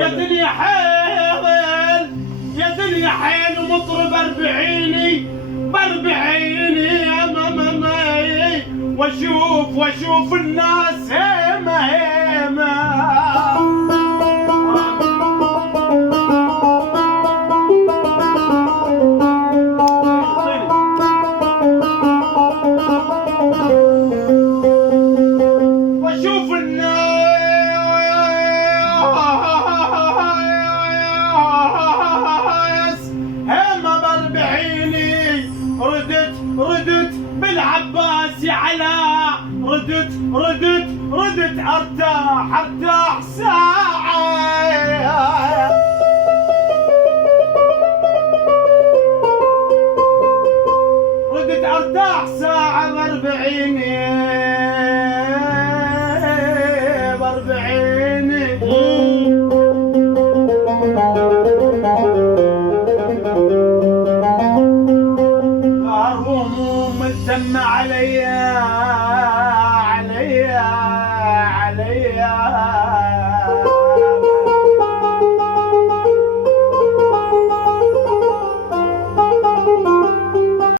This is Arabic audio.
يا دنيا حيل يا دنيا حيل ومطرب اربعيني باربعيني يا ماما واشوف الناس هيمه هيمه واشوف الناس هما باربعيني ردت بالعباس يا علاء ردت ارتاح ساعة ردت ارتاح ساعة باربعيني